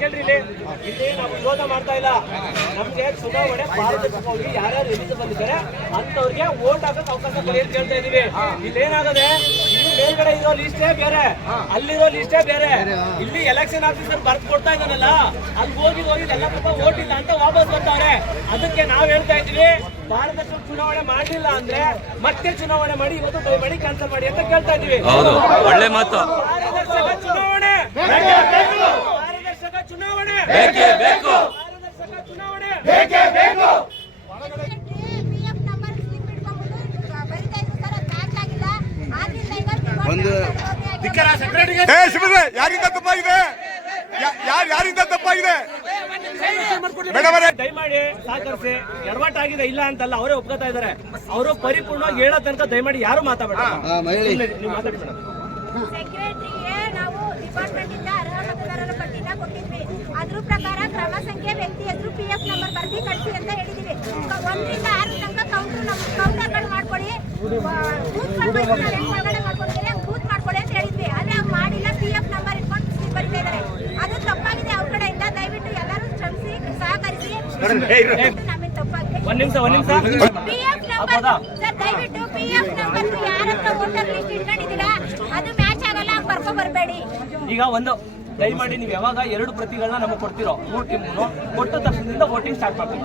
ಕೇಳ್ರಿ, ಇಲ್ಲಿ ನಾವು ವಿರೋಧ ಮಾಡ್ತಾ ಇಲ್ಲ. ನಮ್ಗೆ ಚುನಾವಣೆ ಪಾರದರ್ಶಕವಾಗಿ ಯಾರ್ಯಾರು ಎಲಿಜಿಬಲ್ ಇದ್ದಾರೆ ಅಂತವ್ರಿಗೆ ವೋಟ್ ಹಾಕಕ್ ಅವಕಾಶ ಕೊಡಿ ಅಂತ ಹೇಳ್ತಾ ಇದೀವಿ. ಇಲ್ಲೇನಾಗದೆ, ಇಲ್ಲಿ ಮೇಲ್ಗಡೆ ಇರೋ ಲಿಸ್ಟೇ ಬೇರೆ, ಅಲ್ಲಿರೋ ಲಿಸ್ಟೇ ಬೇರೆ. ಇಲ್ಲಿ ಎಲೆಕ್ಷನ್ ಆಫೀಸರ್ ಬರ್ದು ಕೊಡ್ತಾ ಇದ್ದಾನಲ್ಲ, ಅಲ್ಲಿ ಹೋಗಿ ಎಲ್ಲ ವೋಟ್ ಇಲ್ಲ ಅಂತ ವಾಪಸ್ ಬರ್ತಾರೆ. ಅದಕ್ಕೆ ನಾವ್ ಹೇಳ್ತಾ ಇದೀವಿ, ಪಾರದರ್ಶಕ ಚುನಾವಣೆ ಮಾಡಿಲ್ಲ ಅಂದ್ರೆ ಮತ್ತೆ ಚುನಾವಣೆ ಮಾಡಿ, ಇವತ್ತು ದಯಮಾಡಿ ಕ್ಯಾನ್ಸಲ್ ಮಾಡಿ ಅಂತ ಕೇಳ್ತಾ ಇದೀವಿ. ಒಳ್ಳೆ ಮಾತು. ಪಾರದರ್ಶಕ ಚುನಾವಣೆ, ಪಾರದರ್ಶಕ ಚುನಾವಣೆ ಬೇಕೇ ಬೇಕು, ಪಾರದರ್ಶಕ ಚುನಾವಣೆ ಬೇಕೇ ಬೇಕು. ಯಾರಿಂದ ತಪ್ಪಾಗಿದೆ, ಯಾರಿಂದ ತಪ್ಪಾಗಿದೆ ದಯಮಾಡಿ ಸಹಕರಿಸಿ. ಎಡವಟ್ಟಾಗಿದೆ ಇಲ್ಲ ಅಂತಲ್ಲ, ಅವರೇ ಒಪ್ಕೋತಾ ಇದಾರೆ. ಅವರು ಪರಿಪೂರ್ಣವಾಗಿ ಹೇಳೋ ತನಕ ದಯಮಾಡಿ ಯಾರು ಮಾತಾಡಬೇಡ. ನೀವು ಮಾತಾಡಿ ಮೇಡಮ್. ಸೆಕ್ರೆಟರಿಗೆ ನಾವು ಡಿಪಾರ್ಟ್ಮೆಂಟ್ ಇಂದ ಅರ್ಹ ಮತದಾರರ ಪಟ್ಟಿನ ಕೊಟ್ಟಿದ್ವಿ. ಅದ್ರ ಪ್ರಕಾರ ಕ್ರಮ ಸಂಖ್ಯೆ, ವ್ಯಕ್ತಿ ಹೆಸರು, PF ನಂಬರ್ ಬರ್ದಿ ಕಳಿಸಿ ಅಂತ ಹೇಳಿದೀವಿ. 1 ರಿಂದ 6 ತನಕ ಕೌಂಟರ್ಗಳು ಮಾಡ್ಕೊಳ್ಳಿ, ಬೂತ್ ಮಾಡ್ಕೊಳ್ಳಿ ಅಂತ ಹೇಳಿದ್ವಿ. ಆದ್ರೆ ಅವ್ರು ಮಾಡಿಲ್ಲ. PF ನಂಬರ್ ಇಟ್ಕೊಂಡು ಬರಿತಾ ಇದಾರೆ. ಅದು ತಪ್ಪಾಗಿದೆ ಅವ್ರ ಕಡೆಯಿಂದ. ದಯವಿಟ್ಟು ಎಲ್ಲರೂ ಕ್ಷಮಿಸಿ, ಸಹಕರಿಸಿ. ನಮ್ಮಿಂದ ತಪ್ಪಾಗಿದೆ. ಒಂದ್ ನಿಮಿಷ PF ನಂಬರ್ ಸರ್, ದಯವಿಟ್ಟು PF ನಂಬರ್ ಯಾರತ್ರ ವೋಟರ್ ಲಿಸ್ಟ್ ಇಟ್ಕೊಂಡಿದ್ದೀರಾ ಅದು ಮ್ಯಾಚ್ ಆಗಲ್ಲ, ಬರ್ಕೊ ಬರಬೇಡಿ. ಈಗ ಒಂದು ದಯಮಾಡಿ ನೀವು ಯಾವಾಗ 2 ಪ್ರತಿಗಳನ್ನ ನಮಗೆ ಕೊಡ್ತಿರೋ 3 ಟೀಮ್ನು ಕೊಟ್ಟ ತಕ್ಷಣದಿಂದ ವೋಟಿಂಗ್ ಸ್ಟಾರ್ಟ್ ಮಾಡ್ತೀವಿ.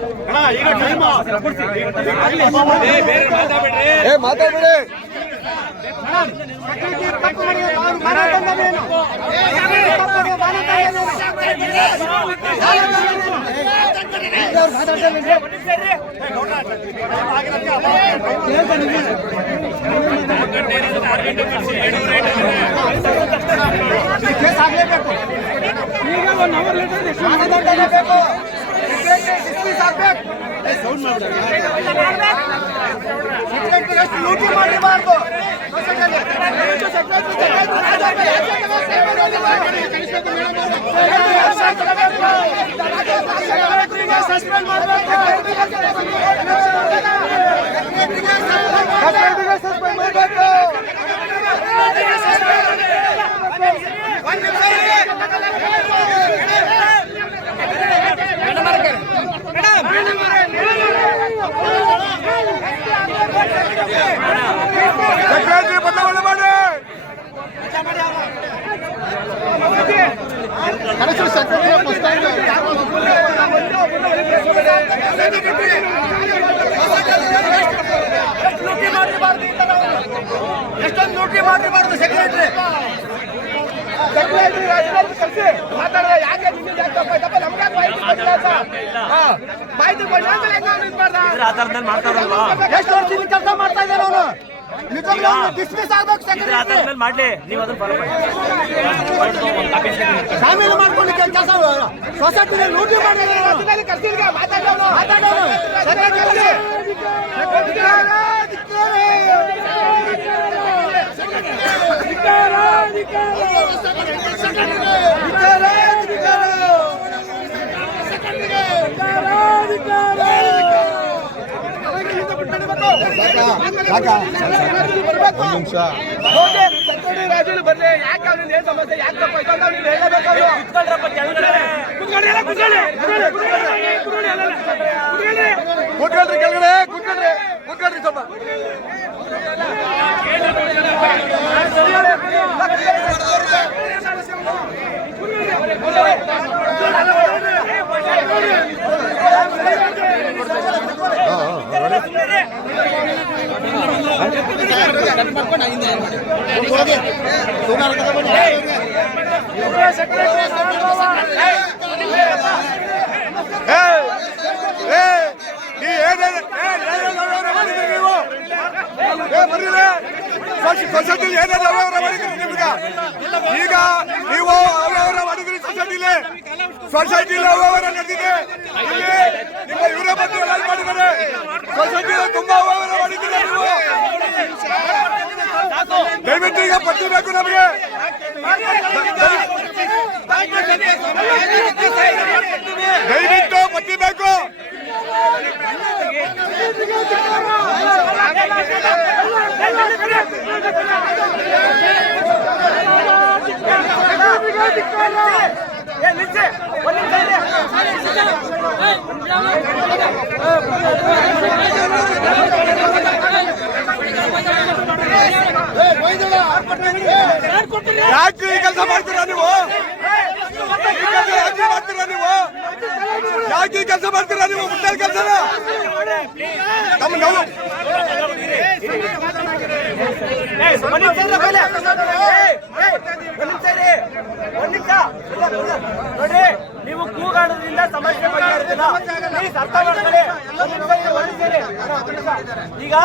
ಮಾತಾಡ್ಬೇಡಿ. ಲೂಟಿ ಮಾಡಬಾರ್ದು. ಸಸ್ಪೆಂಡ್ ಮಾಡಬೇಕು. ಸೆಕ್ರೆಟರಿ ಬದಲಾವಣೆ ಮಾಡಿ. ಎಷ್ಟೊಂದು ಲೂಟಿ ಮಾಡಬಾರ್ದು. ಸೆಕ್ರೆಟರಿ ಕಳಿಸಿ ಮಾತಾಡಿದ್ರೆ ಯಾಕೆ ನಮ್ಗೆ ಮಾಹಿತಿ ಎಷ್ಟು ವರ್ಷದಿಂದ ಕೆಲಸ ಮಾಡ್ತಾ ಇದ್ದಾರೆ ಅವನು. ಡಿಸ್ಮಿಸ್ ಆಗ್ಬೇಕು. ಮಾಡ್ಲಿ ನೀವು ಅದನ್ನ ಶಾಮೀಲು ಮಾಡ್ಕೊಂಡು ಕೆಲಸ ಸೊಸೈಟಿ ಲೂಟಿ ಮಾಡಿ ಮಾತಾಡೋನು. ರಾಜು ಬರ್ಲಿ. ಯಾಕೆ ಅವ್ನಿಂದ ಏನ್ ಸಮಸ್ಯೆ, ಯಾಕೆ ತಪ್ಪಾಯ್ತು ಅಂತ ಅವ್ನಿಗೆ ಹೇಳಬೇಕು. ಕೂತ್ಕೊಳ್ರಿ ಕೆಳಗಡೆ, ಕೂತ್ಕೊಳ್ರಿ ಸ್ವಲ್ಪ. ಸೊಸೈಟಿ ಏನೇನು ಅವ್ಯವಹಾರ ಮಾಡಿದ್ರಿ ನಿಮ್ಗೆ? ಈಗ ನೀವು ಅವ್ಯವಹಾರ ಮಾಡಿದ್ರಿ ಸೊಸೈಟಿಲಿ. ಸೊಸೈಟಿಲಿ ಅವ್ಯವಹಾರ ನಡೆದಿದೆ. ಇಲ್ಲಿ ನಿಮ್ಮ ಇವರ ಬಗ್ಗೆ ಎಲ್ಲ ಮಾಡಿದ್ದಾರೆ. ಸೊಸೈಟಿಲಿ ತುಂಬಾ ಅವ್ಯವಹಾರ ಮಾಡಿದ್ದೀರಾ ನೀವು. ದಯವಿಟ್ಟು ಈಗ ಪಟ್ಟಿ ಬೇಕು ನಮಗೆ. ದಯವಿಟ್ಟು ಪಟ್ಟಿ ಬೇಕು. ಯಾಕೆ ಈ ಕೆಲಸ ಮಾಡ್ತೀರಾ ನೀವು? ಮಾಡ್ತೀರಾ ನೀವು? ಯಾಕೆ ಈ ಕೆಲಸ ಮಾಡ್ತೀರಾ ನೀವು? ಮುಂದೆ ಕೆಲಸನ ನಮ್ಮ ನಾವು ನೋಡ್ರಿ, ನೀವು ಕೂಗಾಡೋದ್ರಿಂದ ಸಮಸ್ಯೆ ಬಗೆಹರಿದಿಲ್ಲ. ಪ್ಲೀಸ್ ಅರ್ಥ ಮಾಡ್ಕೊಳ್ಳಿ. ಈಗ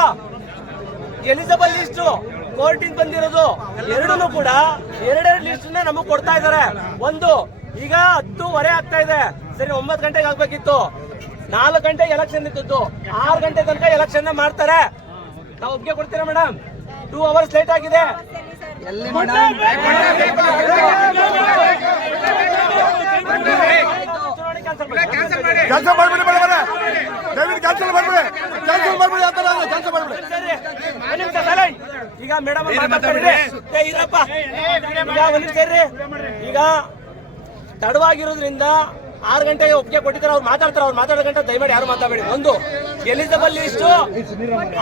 ಎಲಿಜಿಬಲ್ ಲಿಸ್ಟ್ ಕೋರ್ಟಿಗೆ ಬಂದಿರೋದು ಎರಡೂ ಕೂಡ ಎರಡೆರಡು ಲಿಸ್ಟ್ ನಮಗ್ ಕೊಡ್ತಾ ಇದಾರೆ. ಒಂದು ಈಗ 10:15 ಆಗ್ತಾ ಇದೆ, ಸರಿ 9 ಗಂಟೆಗೆ ಆಗ್ಬೇಕಿತ್ತು. 4 ಗಂಟೆಗೆ ಎಲೆಕ್ಷನ್ ಇದ್ದದ್ದು, 6 ಗಂಟೆ ತನಕ ಎಲೆಕ್ಷನ್ ಮಾಡ್ತಾರೆ. ನಾವು ಒಪ್ಪಿಗೆ ಕೊಡ್ತೀರಾ ಮೇಡಮ್? 2 ಅವರ್ಸ್ ಲೇಟ್ ಆಗಿದೆ. ಕೆಲಸ ಮಾಡ್ಬಿಡಿ ಮೇಡಮ್, ದಯವಿಟ್ಟು ಕ್ಯಾನ್ಸಲ್ ಮಾಡ್ಬಿಡಿ, ಕ್ಯಾನ್ಸಲ್ ಮಾಡ್ಬಿಡಿ, ಆ ಥರ ಕ್ಯಾನ್ಸಲ್ ಮಾಡ್ಬಿಡಿ. ಈಗ ಮೇಡಮ್ ಇರಪ್ಪ, ಈಗ ಒಂದ್ ನಿಮಿಷ ಇರ್ರಿ. ಈಗ ತಡವಾಗಿರೋದ್ರಿಂದ 6 ಗಂಟೆಗೆ ಒಪ್ಪಿಗೆ ಕೊಟ್ಟಿದ್ದಾರೆ. ಅವ್ರು ಮಾತಾಡ್ತಾರೆ, ಅವ್ರು ಮಾತಾಡೋ ಗಂಟೆ ದಯಮಾಡಿ ಯಾರು ಮಾತಾಡಬೇಡಿ. ಒಂದು ಎಲಿಜಿಬಲ್ ಲಿಸ್ಟ್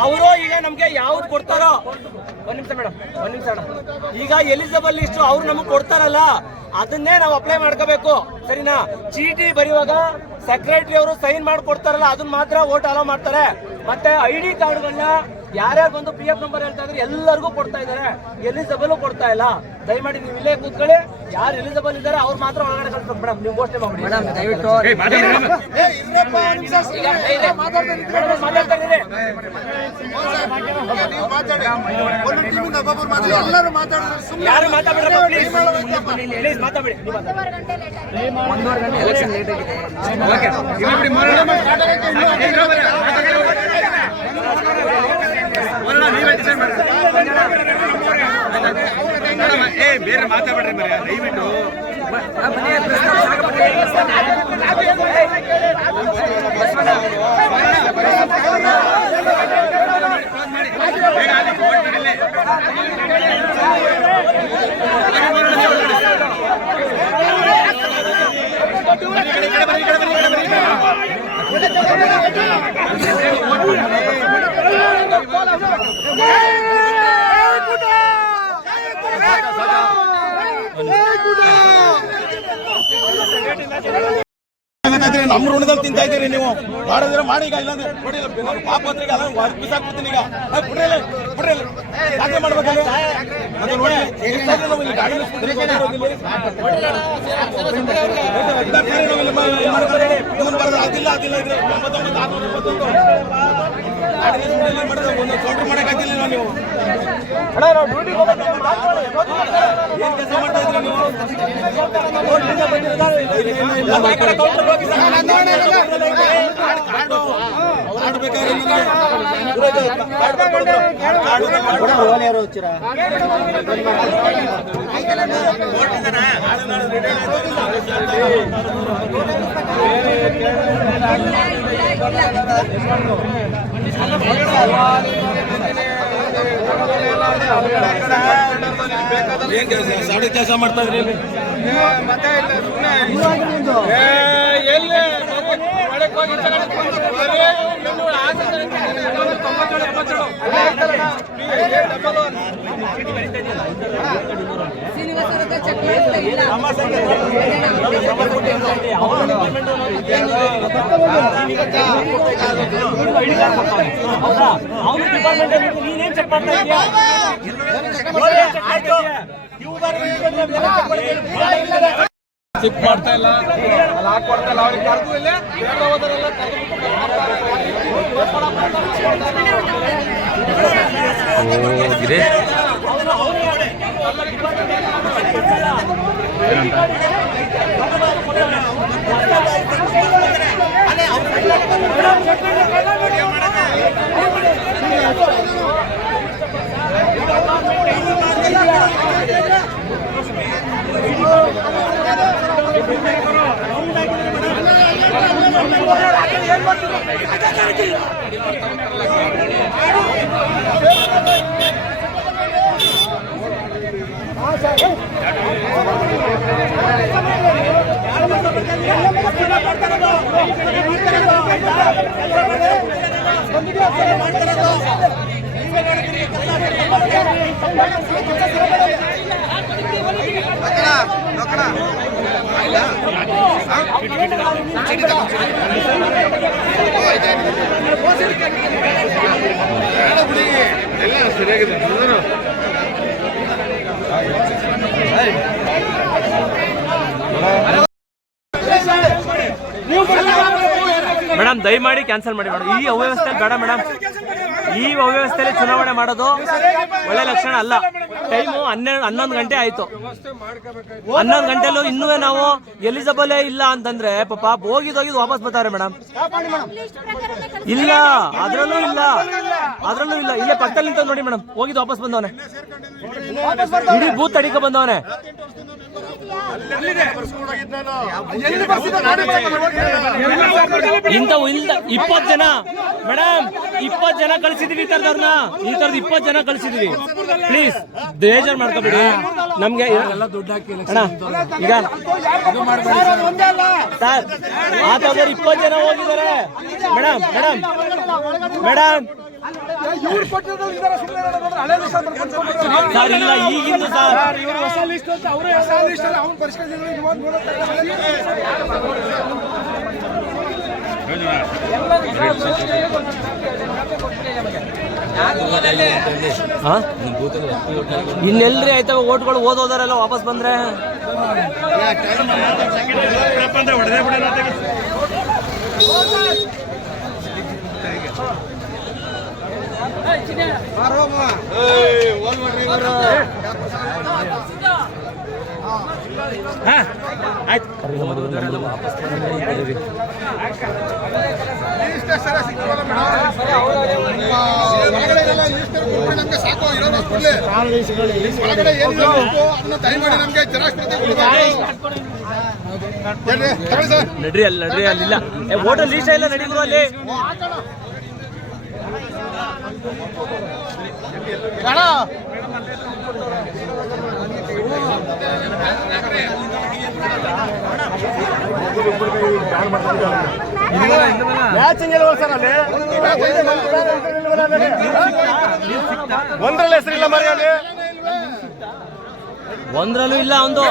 ಅವರು ಈಗ ನಮ್ಗೆ ಯಾವ್ದು ಕೊಡ್ತಾರೋ, ಒಂದ್ ನಿಮಿಷ ಮೇಡಮ್, ಒಂದ್ ನಿಮಿಷ ಮೇಡಮ್. ಈಗ ಎಲಿಜಿಬಲ್ ಲಿಸ್ಟ್ ಅವ್ರು ನಮಗ್ ಕೊಡ್ತಾರಲ್ಲ, ಅದನ್ನೇ ನಾವು ಅಪ್ಲೈ ಮಾಡ್ಕೋಬೇಕು, ಸರಿನಾ? ಚೀಟಿ ಬರೆಯುವಾಗ ಸೆಕ್ರೆಟರಿ ಅವರು ಸೈನ್ ಮಾಡಿ ಕೊಡ್ತಾರಲ್ಲ, ಅದನ್ನ ಮಾತ್ರ ವೋಟ್ ಅಲೋ ಮಾಡ್ತಾರೆ. ಮತ್ತೆ ID ಕಾರ್ಡ್ಗಳನ್ನ ಯಾರ್ಯಾರು ಬಂದು PF ನಂಬರ್ ಹೇಳ್ತಾ ಇದ್ರೆ ಎಲ್ಲರಿಗೂ ಕೊಡ್ತಾ ಇದಾರೆ, ಎಲಿಜಿಬಲ್ ಕೊಡ್ತಾ ಇಲ್ಲ. ದಯಮಾಡಿ ನೀವು ಇಲ್ಲೇ ಕೂತ್ಕೊಳ್ಳಿ, ಯಾರು ಎಲಿಜಿಬಲ್ ಇದ್ದಾರೆ ಅವ್ರು ಮಾತ್ರ ಒಳಗಡೆ ಕಳ್ಸ್ಬೇಕು ಮೇಡಮ್. ನೀವು ಘೋಷಣೆ ಮಾಡಿ ಮೇಡಮ್, ದಯವಿಟ್ಟು ಯಾರು ಮಾತಾಡ್ಬೇಡ್ರಪ್ಪ, ಪ್ಲೀಸ್ ಮಾತಾಡಿ. 1 ಗಂಟೆ ಲೇಟ್ ಆಗಿದೆ. 1.5 ಗಂಟೆ ಎಲೆಕ್ಷನ್ ಲೇಟ್ ಆಗಿದೆ. ಬೇರೆ ಮಾತಾಡ್ರಿ ದಯವಿಟ್ಟು. ನಮ್ಮ ಋಣದಲ್ಲಿ ತಿಂತಾ ಇದ್ದೀರಿ ನೀವು. ಮಾಡಿದ್ರೆ ಮಾಡಿ, ಈಗ ಇಲ್ಲಾಂದ್ರೆ ಪಾಪತ್ರಿಗೆ ಅಲ್ಲ ಬಿಸಾಕ್ಬಿಡ್ತೀನಿ ಈಗ. ಬಿಡ್ರಿ ಯಾಕೆ ಮಾಡ್ಬೇಕಲ್ಲ ಮತ್ತೆ ನೋಡಿ. ಅದಿಲ್ಲ ಅದಿಲ್ಲ ಇದ್ರೆ 99,621 ಒಂದು ಕೌಂಟರ್ ಮಾಡಕ್ಕಾಗಿಲ್ಲ ನೀವು. ಏನ್ ಕೆಲಸ ಮಾಡ್ತಾ ಇದ್ರಿ ನೀವು? ಏನ್ ಕೆಲಸ ಮಾಡ್ತಾ ಇದ್ರಿ? ಹೌದಾ? ಅವನು ಡಿಪಾರ್ಟ್ಮೆಂಟ್ ನೀನೇನ್ ಚೆಕ್ ಮಾಡ್ತಾ ಇದೀಯಾ? ಸಿಪ್ ಮಾಡ್ತಾ ಇಲ್ಲ, ಅಲ್ಲಿ ಹಾಕೊಡ್ತಾ ಇಲ್ಲ, ಅವ್ರಿಗೆ ಕರೆದು ಇಲ್ಲ ಏನ್ ಮೇಡಮ್ ದಯಮಾಡಿ ಕ್ಯಾನ್ಸಲ್ ಮಾಡಿ ಮೇಡಮ್. ಈ ಅವ್ಯವಸ್ಥೆ ಬೇಡ ಮೇಡಮ್. ಈ ಅವ್ಯವಸ್ಥೆಯಲ್ಲಿ ಚುನಾವಣೆ ಮಾಡೋದು ಒಳ್ಳೆ ಲಕ್ಷಣ ಅಲ್ಲ. ಟೈಮು 11 ಗಂಟೆ ಆಯ್ತು. 11 ಗಂಟೆಲೂ ಇನ್ನೂ ನಾವು ಎಲಿಜಿಬಲ್ ಇಲ್ಲ ಅಂತಂದ್ರೆ ಪಾಪ ಹೋಗಿದ್ದು ವಾಪಸ್ ಬರ್ತಾರೆ ಮೇಡಮ್. ಇಲ್ಲ ಅದ್ರಲ್ಲೂ ಇಲ್ಲ ಇಲ್ಲೇ ಪಕ್ಕದಲ್ಲಿ ನಿಂತ ನೋಡಿ ಮೇಡಮ್. ಹೋಗಿದ್ದು ವಾಪಸ್ ಬಂದವನೆ, ಇಡೀ ಬೂತ್ ತಡಿಕ ಬಂದವನೆ. ಇಂಥವು ಇಲ್ಲ 20 ಜನ ಮೇಡಮ್, 20 ಜನ ಕಳಿಸಿದೀವಿ. ಈ ತರದವ್ರನ್ನ 20 ಜನ ಕಳಿಸಿದೀವಿ. ಪ್ಲೀಸ್ ಬೇಜಾರ್ ಮಾಡ್ಕೋಬೇಡಿ ನಮ್ಗೆ. ಅಣ್ಣ ಈಗ ಸರ್ ಆ ತಗೋ 20 ಜನ ಹೋಗಿದ್ದಾರೆ ಮೇಡಮ್. ಸರ್ ಇಲ್ಲ ಈಗಿಂದು ಸರ್ ಇನ್ನೆಲ್ರಿ ಆಯ್ತವ ಓಟ್ಗಳು ಓದೋದಾರೆಲ್ಲ ವಾಪಸ್ ಬಂದ್ರೆ ನಡ್ರಿ ಅಲ್ಲಿಲ್ಲ ಹೋಟೆಲ್ ಲೀಸ್ಟ್ ಇಲ್ಲ ನಡೀದ್ರು ಅಲ್ಲಿ. ಒಂದ್ರಲ್ಲಿ ಹೆಸರಿಲ್ಲ ಮರಿ ಅಲ್ಲಿ, ಒಂದ್ರಲ್ಲೂ ಇಲ್ಲ ಒಂದು.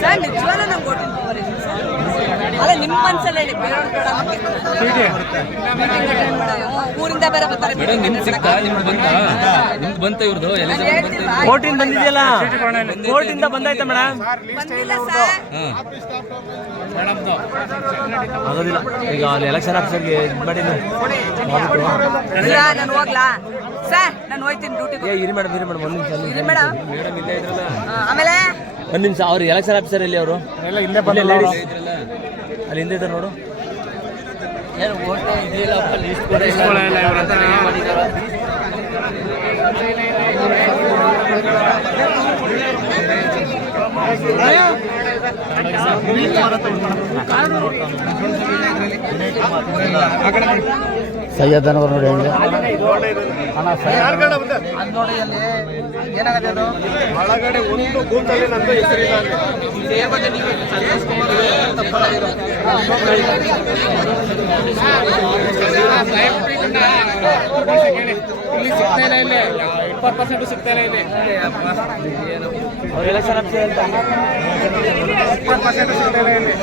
ಸರ್ ನಿಜವಾಗ್ಲೂ ನಂಗೆ ಓಟಿಂಗ್ ಪವರ್ ಇದೆ ಸರ್. ಅಲ್ಲ ನಿಮ್ಮ ಮನ್ಸಲ್ಲಿ ಹೇಳಿ, ಬೇರೆಯವ್ರ ಊರಿಂದ ಬೇರೆ ಬರ್ತಾರೆ. ಕೋರ್ಟಿಂದ ಬಂದಿದೆಯಲ್ಲ, ಕೋರ್ಟಿಂದ ಬಂದಾಯ್ತಾ ಮೇಡಮ್? ಬಂದಿಲ್ಲ ಸರ್. ಆಗೋದಿಲ್ಲ ಈಗ ಅಲ್ಲಿ ಎಲೆಕ್ಷನ್ ಆಫೀಸರ್ಗೆ ಇದು ಮಾಡಿ ನಾನು ಹೋಗ್ಲಾ ಸರ್? ನಾನು ಹೋಯ್ತೀನಿ ಡ್ಯೂಟಿಗೆ. ಇರಿ ಮೇಡಮ್ ಒಂದು ನಿಮಿಷ ಇರಿ ಮೇಡಮ್. ಮೇಡಮ್ ಇಲ್ಲೇ ಇದ್ರಲ್ಲ, ಆಮೇಲೆ ಒಂದು ನಿಮಿಷ. ಅವ್ರು ಎಲೆಕ್ಷನ್ ಆಫೀಸರ್ ಎಲ್ಲಿ? ಅವರು ಅಲ್ಲಿ ಹಿಂದೆ ಇದ್ದಾರೆ ನೋಡು. ಸೈಯದ್ ಅನ್ನೋರು ನೋಡಿ ಹೆಂಗೆ ನೋಡಿ ಅಲ್ಲಿ ಏನಾಗತ್ತೆ ಅದು ಒಳಗಡೆ ಒಂದು ಬೂತಲ್ಲಿ ನನ್ನ ಹೆಸರಿಲ್ಲ ಅಲ್ಲಿ. ಅವ್ರು ಎಲೆಕ್ಷನ್ ಆಫೀಸರ್ ಅಂತ 20% ಸಿಗ್ತಾ ಇಲ್ಲ ಇಲ್ಲಿ.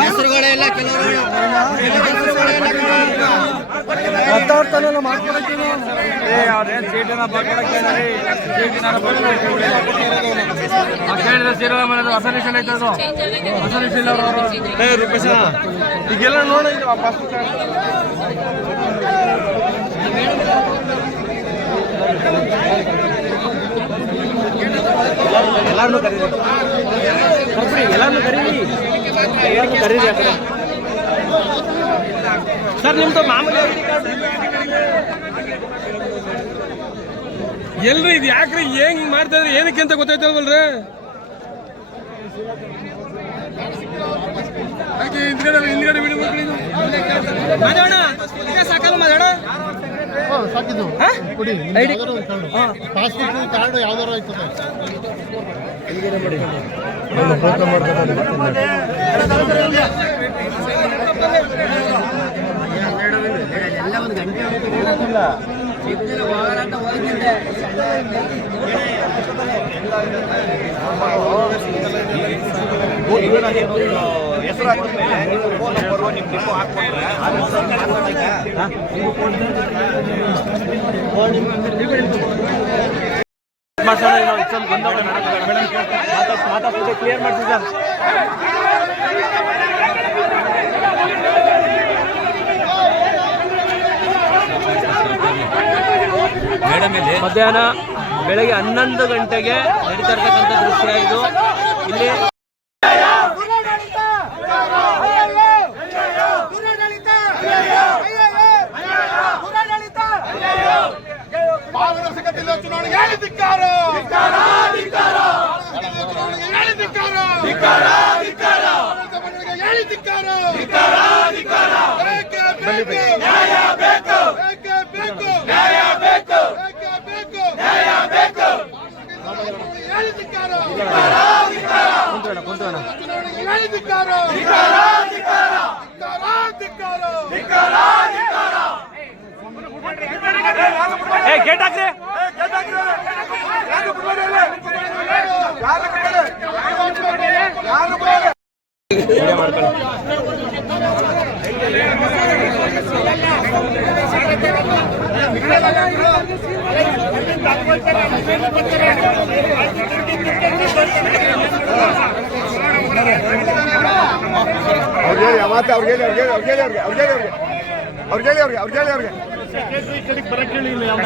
ಹೆಸರುಗಳೆಲ್ಲ ಕೆಲವರು ಮಾಡ್ಕೊಡಕ್ಕೆ ಅವ್ರೇನು ಸೀಟಿನ ಬರ್ಕೊಡಕ್ಕೆ ಕೇಳಿದ್ರೆ ಸೀರೆಲ್ಲ ಮನೆ ಅಸಲ್ಯೂಷನ್ ಐತದು. ಅಸಲ್ಯೂಷನ್ ಅವರು ರೂಪೇಶ ಈಗೆಲ್ಲ ನೋಡಿ ವಾಪಸ್ ಎಲ್ಲಾರನ್ನೂ ಕರೀರಿ. ಸರ್ ನಿಮ್ದು ಮಾಮೂಲಿ ಐಡಿ ಕಾರ್ಡ್ ಎಲ್ರಿ ಇದು ಯಾಕ್ರಿ ಹೆಂಗ್ ಮಾಡ್ತಾ ಇದ್ರಿ ಏನಕ್ಕೆ ಅಂತ ಗೊತ್ತಾಯ್ತಲ್ವಲ್ರಿ ಹಿಂದ್ಗಡೆ ಸಾಕಲ್ಲ ಮಾತಾಡ ಸಾಕಿದ್ದು ಕೊಡಿ ಪಾಸ್ಬುಕ್ ಕಾರ್ಡ್ ಯಾವ್ದಾರು ಆಯ್ತದೆ ಎಲ್ಲ ಒಂದು ಗಂಟೆ ಹೋಗಿದ್ದೆ ಹೆಸರು ಹಾಕಿದ್ಮೇಲೆ ನೀವು ಫೋನ್ ನಂಬರು ನಿಮ್ಮ ಡಿಪೋ ಹಾಕ್ಕೊಟ್ರೆ ಮಾತಾಡ್ತಿದ್ದೆ ಕ್ಲಿಯರ್ ಮಾಡ್ತೀವಿ ಸರ್. ಮಧ್ಯಾಹ್ನ ಬೆಳಗ್ಗೆ 11 ಗಂಟೆಗೆ ನಡೀತಾ ಇರ್ತಕ್ಕಂಥ ದೃಶ್ಯ ಇದು. ಇಲ್ಲಿ ಚುನಾವಣೆಗೆ ಧಿಕ್ಕಾರ ಗೇಟ್ ಹಾಕ್ರಿ.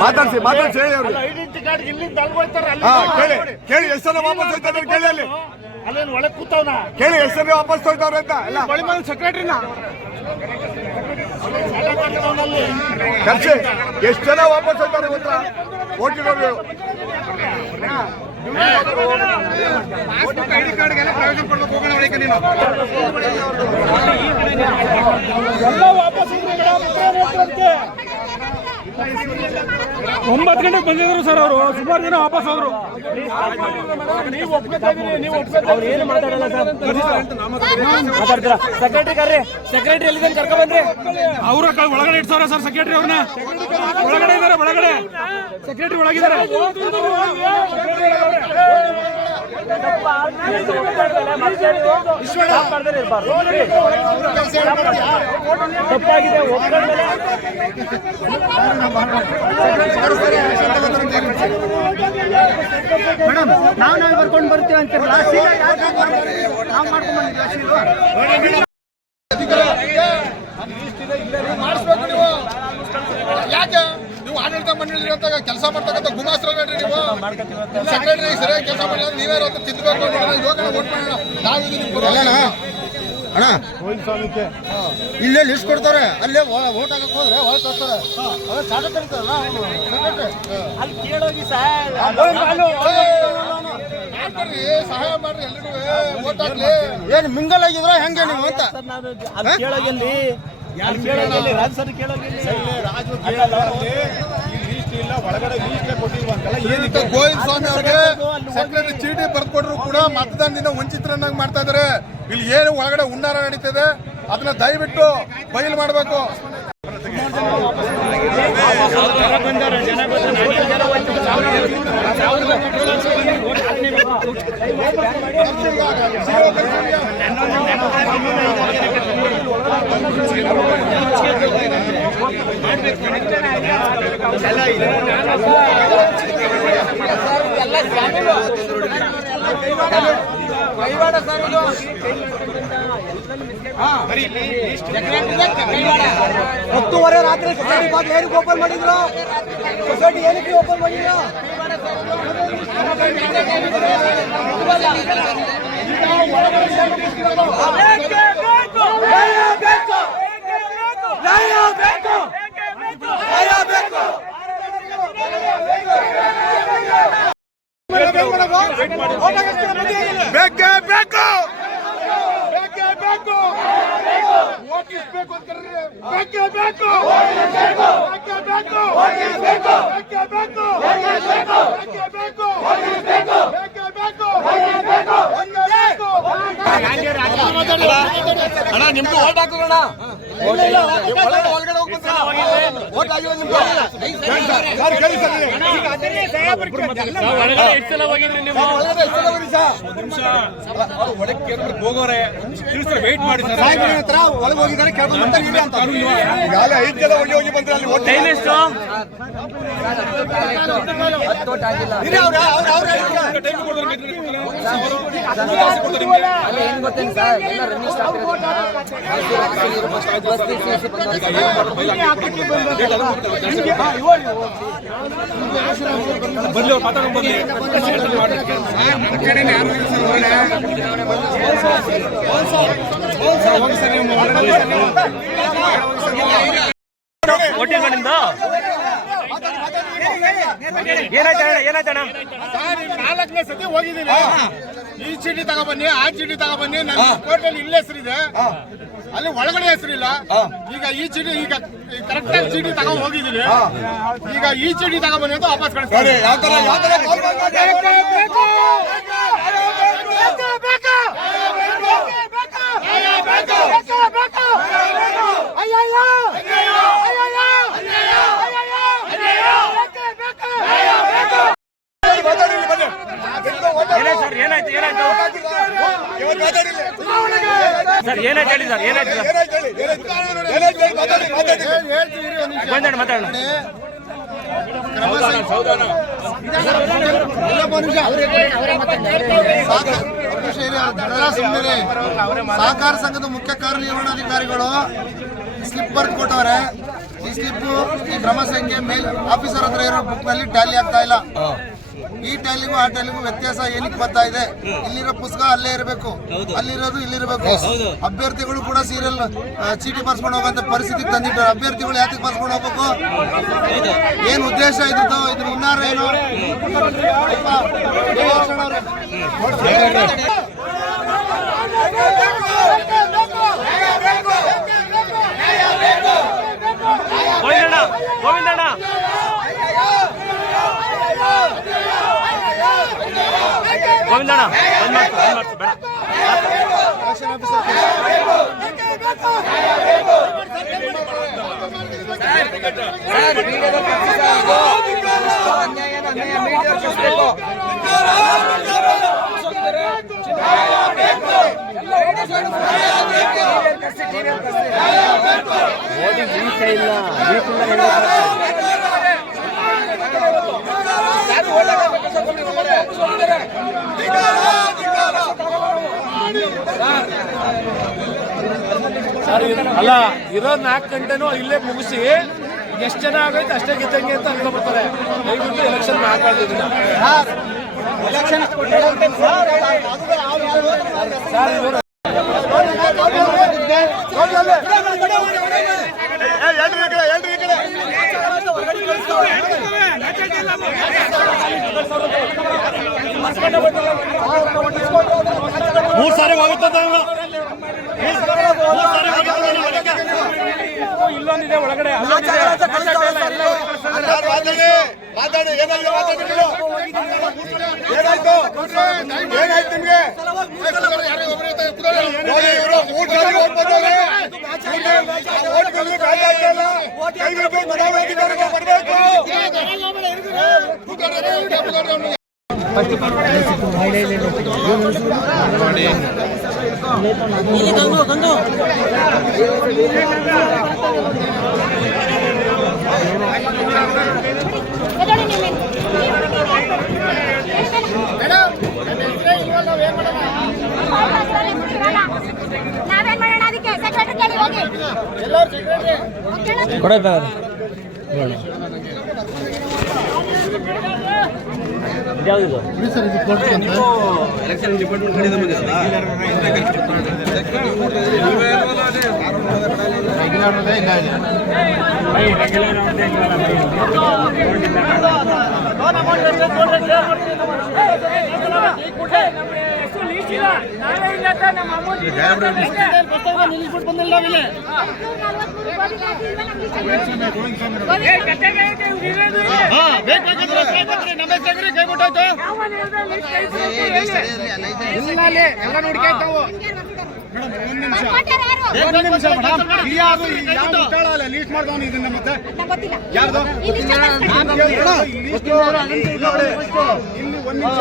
ಮಾತಾಡ್ಸಿ ಹೇಳಿ ಅವ್ರಿಗೆ. ಐಡೆಂಟಿ ಕಾರ್ಡ್ ಇಲ್ಲಿಂದ ಅಲ್ಗೋಯ್ತಾರೆ ಕೇಳಿ ಎಷ್ಟು ಜನ ವಾಪಸ್ ಹೋಯ್ತಾರೆ ಕೇಳಿ ಅಲ್ಲಿ ಅಲ್ಲೇನು ಒಳಗೆ ಕೂತವನ ಕೇಳಿ ಎಷ್ಟು ಜನ ವಾಪಸ್ ಹೋಯ್ತವ್ರೆ ಅಂತ ಎಲ್ಲ ಸೆಕ್ರೆಟರಿನ ಖರ್ಚು ಎಷ್ಟು ಜನ ವಾಪಸ್ ಹೋಗ್ತಾರೆ ಗೊತ್ತಾ ಓಟಿರೋರು ಐಡಿ ಕಾರ್ಡ್ಗೆಲ್ಲ ಪ್ರಯೋಜನ ಕೊಡ್ಬೇಕು ಹೋಗೋಣ ಒಳಗೆ ನೀನು ಎಲ್ಲ ವಾಪಸ್ 9 ಗಂಟೆಗೆ ಬಂದಿದ್ರು ಸರ್ ಅವರು. ಸುಮಾರು ಜನ ವಾಪಸ್ ಹೋದ್ರು. ಅವ್ರು ಏನು ಮಾತಾಡಲ್ಲ ಸರ್. ಮಾತಾಡ್ತೀರಾ? Secretary curry. ಸೆಕ್ರೆಟರಿ ಎಲ್ಲಿದೆ ಕರ್ಕೊಂಡ್ ಬನ್ರಿ. ಅವ್ರ ಒಳಗಡೆ ಇಡ್ಸವ್ರ ಸರ್ ಸೆಕ್ರೆಟರಿ ಅವ್ರನ್ನ. ಒಳಗಡೆ ಇದಾರೆ, ಒಳಗಡೆ ಸೆಕ್ರೆಟರಿ ಒಳಗಿದ್ದಾರೆ. ತಪ್ಪಾಗಿದೆ ಒಪ್ಕೊಂಡ್ಮೇಲೆ ಮೇಡಮ್ ನಾವು ಬರ್ಕೊಂಡು ಬರ್ತೀವಿ ಅಂತಿರಲ್ಲ ನಾವು ಮಾಡ್ಕೊಂಡು ಮಾಡಿಸ್ಬೇಕು ನೀವು. ಯಾಕೆ ನೀವು ಆಡಳಿತ ಮಂಡಳಿ ಅಂತ ಕೆಲಸ ಮಾಡ್ತಕ್ಕಂಥ ಗುಮಾಸ್ತ್ರ ನೀವು ಸೆಕ್ರೆಟರಿ ಸರಿಯಾಗಿ ಕೆಲಸ ಮಾಡಿದ್ರೆ ನೀವೇ ತಿದ್ದಬೇಕು. ಓಟ್ ಮಾಡೋಣ ನಾವು ಅಣ್ಣ ಇಲ್ಲೇ ಲಿಸ್ಟ್ ಕೊಡ್ತಾರೆ, ಅಲ್ಲೇ ಓಟ್ ಹಾಕಕ್ ಹೋದ್ರೆ ಒಳಗೆ ಕಳ್ತಾರೆ. ಅಲ್ಲಿ ಕೇಳೋಗಿ ಸರ್. ಸಹಾಯ ಮಾಡ್ರಿ ಎಲ್ರಿಗೂ ಓಟ್ ಹಾಕ್ಲಿ. ಏನ್ ಮಿಂಗಲ್ ಆಗಿದ್ರ ಹೆಂಗೆ ನೀವು ಅಂತ ಅಲ್ಲಿ ಕೇಳೋಗಿಲ್ಲಿ ರಾಜ್ ಸರ್ ಕೇಳೋಗಿಲ್ಲಿ ಗೋವಿಂದ ಸ್ವಾಮಿ ಅವ್ರಿಗೆ ಸೆಕ್ರೆಟರಿ ಚೀಟಿ ಬರ್ಕೊಟ್ರು ಕೂಡ ಮತದಾನದಿಂದ ವಂಚಿತರನ್ನಾಗಿ ಮಾಡ್ತಾ ಇದಾರೆ. ಇಲ್ಲಿ ಏನು ಒಳಗಡೆ ಹುನ್ನಾರ ನಡೀತದೆ ಅದನ್ನ ದಯವಿಟ್ಟು ಬಯಲು ಮಾಡಬೇಕು. ಹತ್ತುವರೆ ರಾತ್ರಿ ಸೊಸೈಟಿ ಬಾಗಿಲು ಏನಕ್ಕೆ ಓಪನ್ ಮಾಡಿದ್ರು? ಸೊಸೈಟಿ ಏನಕ್ಕೆ ಓಪನ್ ಮಾಡಿದ್ರು? ಬೇಕೇ ಬೇಕು, ಬೇಕೇ ಬೇಕು, ಓಟಿಸ್ಬೇಕು ಅಂತ ಕರೀರಿ. ಬೇಕೇ ಬೇಕು, ಬೇಕೇ ಬೇಕು, ಬೇಕೇ ಬೇಕು, ಬೇಕೇ ಬೇಕು, ಬೇಕೇ ಬೇಕು, ಅಣ್ಣ ನಿಮ್ದು ಓಟ್ ಹಾಕೋಣ. ಒಳಗಡೆ ಹೋಗ್ಬಿಟ್ಟ ಓಟ್ ಆಗಿರೋ ನಿಮ್ದು. ಸರ್ ಕೇಳಿ ಸರ್, ಒಳಗಡೆ ಎಷ್ಟು ಸಲ ಹೋಗಿದ್ರಿ ನೀವು? ಒಳಗಡೆ ಎಷ್ಟು ಜನ ಬನ್ನಿ ಸರ್? ಹೋಗೋರೆ ವೇಟ್ ಮಾಡಿ ಸರ್. ಸಾಹೇಬ್ರ ಹತ್ರ ಒಳಗೆ ಹೋಗಿದ್ದಾರೆ ಕೇಳ್ಕೊಂಡು ಬರ್ತಾರೆ ಇಲ್ಲಿ ಅಂತ. ಈಗಾಗಲೇ 5 ಜನ ಹೋಗಿ ಬಂದ್ರೆ ಅಲ್ಲಿ ಓಟ್ ಟೈಮ್ ಎಷ್ಟು? ಇರಿ ಅವ್ರು ಹೇಳಿದ್ರು. ಏನ್ ಗೊತ್ತೇನು ಸರ್, ಎಲ್ಲ ರನ್ನಿಂಗ್ ಸ್ಟಾಪ್ ಬರ್ಲಿ ಅವ್ರು ಮಾತಾಡೋದು ಬರ್ಲಿ. ಹೋಟೆಲ್ ನಿಮ್ದು ಏನಾಯ್ತಣ್ಣ? ಸರ್, 4ನೇ ಸತಿ ಹೋಗಿದ್ದೀನಿ. ಈ ಚೀಟಿ ತಗೊಬನ್ನಿ, ಆ ಚೀಟಿ ತಗೊಬನ್ನಿ. ನನ್ನ ಕೋರ್ಟಲ್ಲಿ ಇಲ್ಲೇ ಹೆಸರಿದೆ, ಅಲ್ಲಿ ಒಳಗಡೆ ಹೆಸರಿಲ್ಲ. ಈಗ ಈ ಚೀಟಿ ಈಗ ಕರೆಕ್ಟ್ ಆಗಿ ಚೀಟಿ ತಗೊಂಡ್ ಹೋಗಿದ್ದೀನಿ. ಈಗ ಈ ಚೀಟಿ ತಗೊಬನ್ನಿ ಅಂತ ವಾಪಸ್ ಕಳಿಸ್ತಾರೆ. ಯಾವ ತರ ಕಾಲ್ ಮಾಡ್ತಾರೆ? ಏನಾಯ್ತು? ಇವತ್ತು ಮಾತಾಡಿಲ್ಲ. ಸರ್ ಏನಾಯ್ತು ಹೇಳಿ ಸರ್, ಏನಾಯ್ತು ಸರ್? ಏನಾಯ್ತು ಹೇಳಿ, ಏನಾಯ್ತು ಹೇಳಿ, ಮಾತಾಡಿ. ಮಾತಾಡೋಣ. ಸಹಕಾರ ಸಂಘದ ಮುಖ್ಯ ಕಾರ್ಯನಿರ್ವಹಣಾಧಿಕಾರಿಗಳು ಸ್ಲಿಪ್ ಬರ್ದು ಕೊಟ್ಟವ್ರೆ. ಈ ಸ್ಲಿಪ್ ಈ ಕ್ರಮ ಸಂಖ್ಯೆ ಮೇಲ್ ಆಫೀಸರ್ ಹತ್ರ ಇರೋ ಬುಕ್ ನಲ್ಲಿ ಟ್ಯಾಲಿ ಆಗ್ತಾ ಇಲ್ಲ. ಈ ಟ್ಯಾಲಿಗೂ ಆ ಟ್ಯಾಲಿಗೂ ವ್ಯತ್ಯಾಸ ಏನಕ್ಕೆ ಬರ್ತಾ ಇದೆ? ಇಲ್ಲಿರೋ ಪುಸ್ತಕ ಅಲ್ಲೇ ಇರಬೇಕು, ಅಲ್ಲಿರೋದು ಇಲ್ಲಿರಬೇಕು. ಅಭ್ಯರ್ಥಿಗಳು ಕೂಡ ಸೀರಿಯಲ್ ಚೀಟಿ ಬರ್ಸ್ಕೊಂಡು ಹೋಗಂತ ಪರಿಸ್ಥಿತಿಗೆ ತಂದಿದ್ದಾರೆ. ಅಭ್ಯರ್ಥಿಗಳು ಯಾಕೆ ಬರ್ಸ್ಕೊಂಡು ಹೋಗ್ಬೇಕು? ಏನ್ ಉದ್ದೇಶ ಇದ್ದು? ಇದ್ರ ಹುನ್ನಾರ ಏನು? ಗೋವಿಂದಣ್ಣ ಗೋವಿಂದಣ್ಣ ಬಂದ್ ಮಾಡ್ತು ಬೇಡ. ಅಲ್ಲ, ಇರೋ 4 ಗಂಟೆನೂ ಇಲ್ಲೇ ಮುಗಿಸಿ ಎಷ್ಟು ಜನ ಆಗೈತೆ ಅಷ್ಟೇ ಗೆದ್ದಂಗೆ ಅಂತ ಅನ್ಕೊಂಡ್ಬಿಡ್ತಾರೆ. ದಯವಿಟ್ಟು ಎಲೆಕ್ಷನ್ ಹಾಕೊಂಡಿದ್ದೀನಿ ಮೂರು ಸಾರಿ ಹೋಗುತ್ತದೆ. ಇಲ್ಲೊಂದಿದೆ ಒಳಗಡೆ, ಮಾತಾಡಿ. ಏನಾಯ್ತು? ಏನಾಯ್ತು ನಿಮ್ಗೆ? ಇವರು 3 ಸಾರಿ ಓಟ್ ಬಂದವ್ರೆ. ಓಟ್ ಬರ್ಬೇಕು. ನಾವೇನ್ ಮಾಡೋಣ? ಅದಕ್ಕೆ ಸೆಕ್ರೆಟರಿ ಕೇಳಿ ಹೋಗಿ. ಕೊಡ ಇದ್ಯಾವ್ದು ಎಲೆಕ್ಷನ್ ಡಿಪಾರ್ಟ್ಮೆಂಟ್ ಕಡೆಯಿಂದ ಬಂದಿರಲ್ಲ ಎಲ್ಲ ನೋಡ್ಕೊಂತಾವು ಲೀಸ್ಟ್ ಮಾಡ್ದವನು ಇದನ್ನ ಮತ್ತೆ ಯಾರ್ದು ಇಲ್ಲಿ ಒಂದ್ ನಿಮಿಷ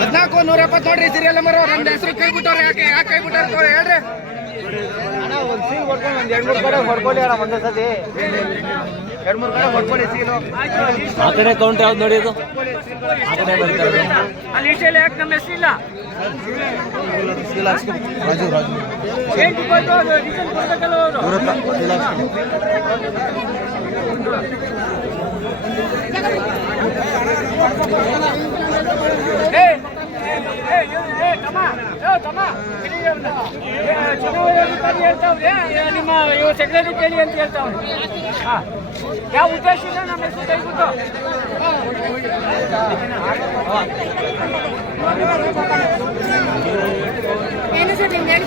ಹದಿನಾಲ್ಕು 170 ನೋಡ್ರಿ ಸೀರಿಯಲ್ ನಂಬರ್ ನಮ್ಮ ಹೆಸರು ಕೈ ಬಿಟ್ಟವ್ರೆ ಯಾಕೆ ಕೈ ಬಿಟ್ಟಾರ ಹೇಳ್ರಿ ಆ ಕಡೆ ಕೌಂಟ್ ಯಾವ್ದು ನೋಡಿ ಇದು ಆ ಕಡೆ ಬರ್ತಾರೆ ನಮ್ಮ ಹೆಸರಿಲ್ಲ ಚುನಾವಣಾಧಿಕಾರಿ ಹೇಳ್ತಾವ್ರೆ ನಿಮ್ಮ ಇವ್ ಸೆಕ್ರೆಟರಿ ಕೇಳಿ ಅಂತ ಹೇಳ್ತಾವ್ರೆ ಯಾವ ಉದ್ದೇಶದಿಂದ ನಮ್ಮ ಹೆಸರು ಕೈಬಿಟ್ಟು ಏನು ಸರ್ ನಿಮ್ಗೆ ಹೇಳಿ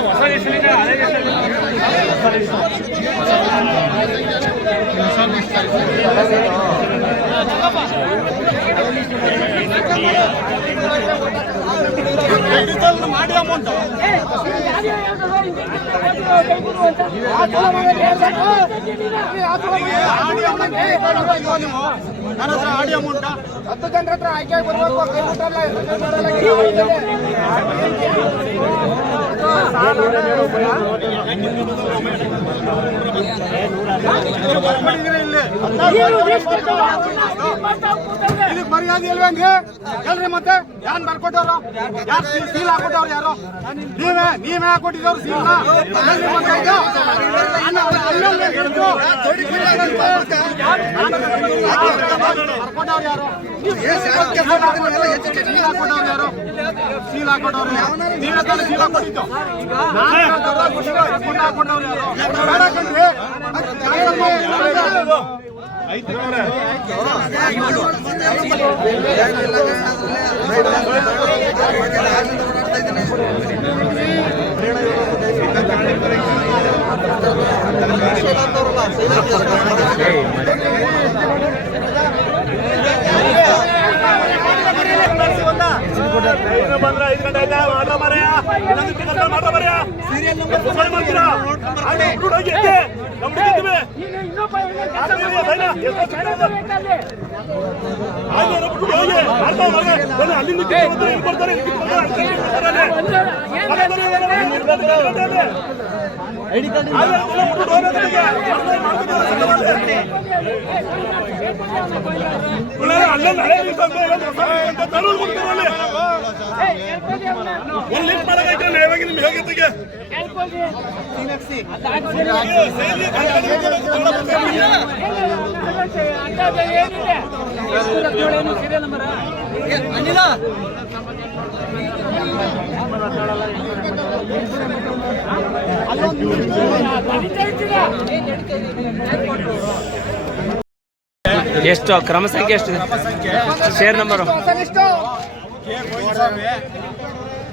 ಹೊಸ ಹೆಸರಿನ ಹಳೆ ಮಾಡಿ ಅಮೌಂಟ್ ನನ್ನ ಹತ್ರ ಆಡಿ ಅಮೌಂಟ್ 10 ಜನರ ಹತ್ರ ಆಯ್ಕೆ ಬರ್ಬೇಕು ಕೈ ಇದಕ್ಕೆ ಮರ್ಯಾದೆ ಇಲ್ವೇನ್ರಿ ಹೇಳ್ರಿ ಮತ್ತೆ ಯಾರು ಬರ್ಕೊಟ್ಟವ್ರು ಯಾರು ಸೀಲ್ ಹಾಕೊಟ್ಟವ್ರು ಯಾರು ನೀವೇ ಹಾಕೊಟ್ಟಿದ್ದವ್ರು ಸೀಲ್ ಬರ್ಕೊಟ್ಟವ್ರು ಯಾರು ಸೀಲ್ ಹಾಕೊಟ್ಟವ್ರು ನೀವೇ ತಾನೇ ಸೀಲ್ ಹಾಕೊಟ್ಟಿದ್ದು ಹಾಕೊಂಡವ್ರು ಯಾರು ಬಂದ್ರ 5 ಗಂಟೆ ಆಯ್ತಾ ಮಾಡ್ರ ಮರೆಯ ಮಾಡ್ರ ಮರೆಯ ಮಾಡ್ತೀರಾ ಅಲ್ಲೇ ನಾಳೆ ಒಂದು ಲಿಸ್ಟ್ ಮಾಡಕೈತೆ ನ್ಯಾಯವಾಗಿ ನಿಮ್ಗೆ ಹೇಗಿತ್ತಿಗೆ ಅಲ್ಲೊಂದು ಎಷ್ಟು ಕ್ರಮ ಸಂಖ್ಯೆ ಎಷ್ಟಿದೆ? ಶೇರ್ ನಂಬರು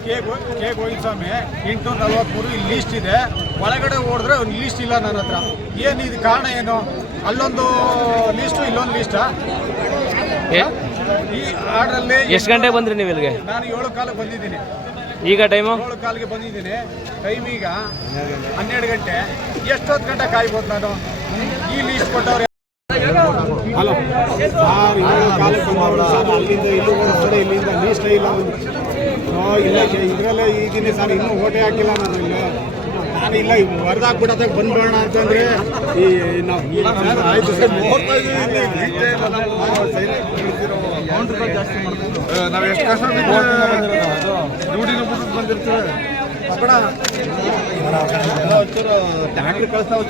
ಕೆ ಗೋವಿಂದಸ್ವಾಮಿ 843 ಇಲ್ಲಿ ಲೀಸ್ಟ್ ಇದೆ. ಒಳಗಡೆ ಹೋದ್ರೆ ಒಂದು ಲೀಸ್ಟ್ ಇಲ್ಲ ನನ್ನ ಹತ್ರ. ಏನು ಇದು ಕಾರಣ ಏನು? ಅಲ್ಲೊಂದು ಲೀಸ್ಟು ಇಲ್ಲೊಂದು ಲೀಸ್ಟಾ? ಈ ಆರ್ಡ್ರಲ್ಲಿ ಎಷ್ಟು ಗಂಟೆಗೆ ಬಂದ್ರಿ ನೀವು ಇಲ್ಲಿಗೆ? ನಾನು 7 ಕಾಲಕ್ಕೆ ಬಂದಿದ್ದೀನಿ. ಈಗ ಟೈಮು 7 ಕಾಲಿಗೆ ಬಂದಿದ್ದೀನಿ. ಟೈಮ್ ಈಗ 12 ಗಂಟೆ. ಎಷ್ಟೊತ್ತು ಗಂಟೆ ಕಾಯ್ಬೋದು ನಾನು? ಈ ಲೀಸ್ಟ್ ಕೊಟ್ಟವ್ರೆ. ಹಲೋ ಸರ್, 7 ಕಾಲಕ್ಕೆ ಬಂದವರು ಸರ್. ಅಲ್ಲಿಂದ ಇಲ್ಲಿ ಓಡಿಸ್ತಾರೆ, ಇಲ್ಲಿಂದ ಲೀಸ್ಟ್ ಇಲ್ಲ. ಇಲ್ಲ ಇದರಲ್ಲೇ ಈಗಿನ ಸರ್, ಇನ್ನೂ ಓಟೆ ಹಾಕಿಲ್ಲ ನಾನು. ನಾನು ಇಲ್ಲ ಹೊರದಾಕ್ಬಿಡೋದಕ್ಕೆ ಬಂದ್ಬೇಡ ಅಂತಂದ್ರೆ ಈ ನಾವು ಸರ್ ಆಯ್ತು ಸರ್. ನಾವು ಎಷ್ಟು ಕಷ್ಟ ಡ್ಯೂಟಿನ ಬಿಟ್ಟು ಬಂದಿರ್ತೇವೆ. ಟ್ಯಾಕ್ಟ್ರಿ ಕಳಿಸ್ತಾವ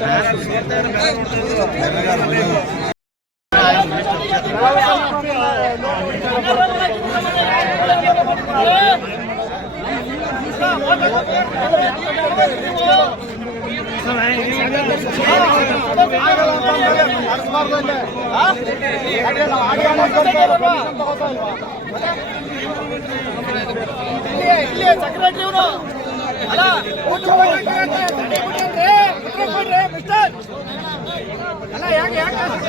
ಸೆಕ್ರೆಟರಿ ಇವರು ಅಲ್ಲ ಅಲ್ಲ ಯಾಕೆ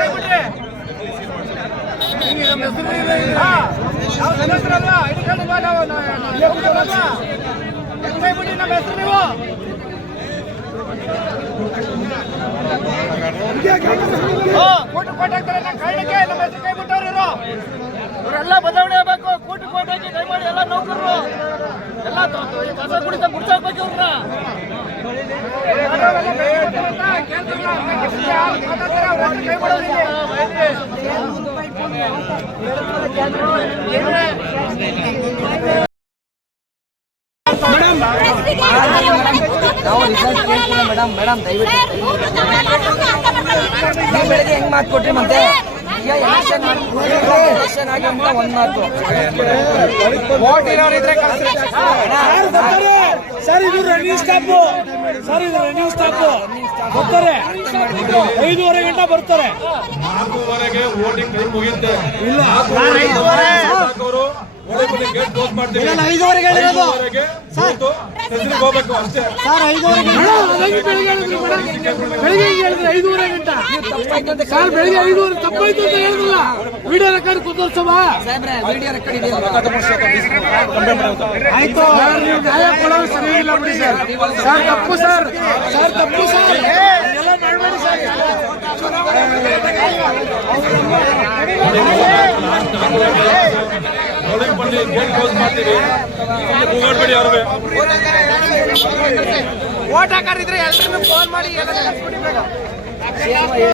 ಬಿಟ್ರಿ? ನಮ್ಮ ಹೆಸರು ನೀವು ಕೋಟಿ ಹಾಕ್ತಾರೆ. ಕೈಲಿಕ್ಕೆ ನಮ್ಮ ಹೆಸರು ಕೈ ಬಿಟ್ಟವ್ರು ಇವರೆಲ್ಲ ಬದಲಾವಣೆ ಆಗ್ಬೇಕು. ಕೋಟಿ ಹಾಕಿ ಕೈ ಮಾಡಿ ಎಲ್ಲ ನೌಕರರು ಎಲ್ಲ ಕಸ ಕುಡಿತ ಗುಡ್ಸಾಕ್ಬೇಕು ಇವ್ರನ್ನ. ಕೈ ಮಾಡೋದಿಲ್ಲ. ಮೇಡಮ್ ಬೆಳಗ್ಗೆ ಹೆಂಗ್ ಮಾತು ಕೊಟ್ರಿ ಮತ್ತೆ? ಈಗ ಎಲೆಕ್ಷನ್ ಆಗಿ ಅಂತ ಒಂದ್ ಮಾತು ವೋಟ್ ಇರೋರಿದ್ರೆ ಸರ್, ಇದು ರನ್ನಿಂಗ್ ಸ್ಟಾಪು. ಸರ್, ಇದು ರನ್ನಿಂಗ್ ಸ್ಟಾಪು. ಬರ್ತಾರೆ 5:30 ಗಂಟೆ ಬರ್ತಾರೆ. 4:15ಗೆ ವೋಟಿಂಗ್ ಟೈಮ್ ಮುಗಿಯುತ್ತೆ. ಇಲ್ಲ, 5:30ಗೆ ಕ್ಲೋಸ್ ಮಾಡ್ತೀವಿ. 5:30ಗೆ ಹೇಳಿರೋದು ಹೋಗ್ಬೇಕು ಅಷ್ಟೇ ಸರ್. 5:30ಗೆ ಬೆಳಿಗ್ಗೆ ಹೇಳಿದ್ರೆ 5:30 ಗಂಟೆ ಸರ್. ಬೆಳಿಗ್ಗೆ 5:30 ತಪ್ಪಾಯ್ತು ಅಂತ ಹೇಳಿದ್ರಲ್ಲ. ವಿಡಿಯೋ ರೆಕಾರ್ಡ್ ಕುತೋತ್ಸವ ವಿಡಿಯೋ ರೆಕಾರ್ಡ್ ಇದೆ. ಆಯ್ತು. ನೀವು ನ್ಯಾಯ ಕೊಡೋದು ಸರಿ ಇಲ್ಲ ಬಿಡಿ ಸರ್. ಸರ್ ತಪ್ಪು ಸರ್. ಸರ್ ತಪ್ಪು ಸರ್. ಎಲ್ಲ ಮಾಡಬೇಡಿ ಸರ್. ಗೇಟ್ ಕ್ಲೋಸ್ ಮಾಡ್ತೀವಿ. ಕೂಗಾಡ್ಬೇಡಿ ಅವ್ರಿಗೆ. ಓಟ್ ಹಾಕಾರಿದ್ರೆ ಎಲ್ಲರೂ ಫೋನ್ ಮಾಡಿ ಎಲ್ಲ